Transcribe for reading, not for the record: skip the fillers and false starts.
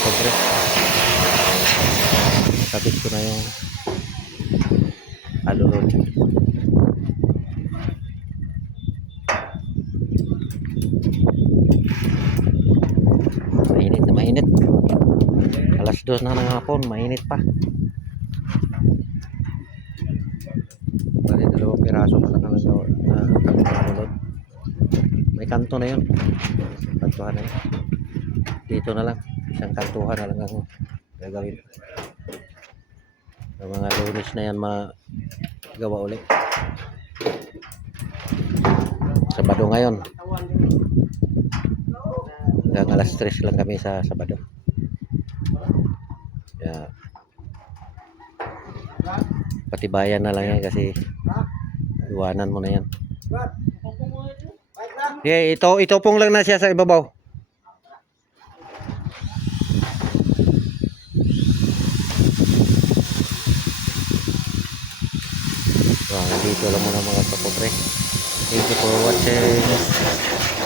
kapobre. Sabit ko na yung alulod. Mainit na mainit. Alas 2 na ng hapon, mainit pa. Bali, 2 piraso pa lang na kami alulod. May kanto na yun. Kantuhan na yun. Dito na lang. Isang kantuhan na lang ang gagawin. Sa mga Lunes na yan magawa ulit. Sabado ngayon. Hanggang alas 3 lang kami sa Sabado. Kaya patibayan na lang yan kasi iwanan mo na yan. Okay, ito pong lang na siya sa ibabaw. So, dito lang muna mga kapobre. Thank you for watching.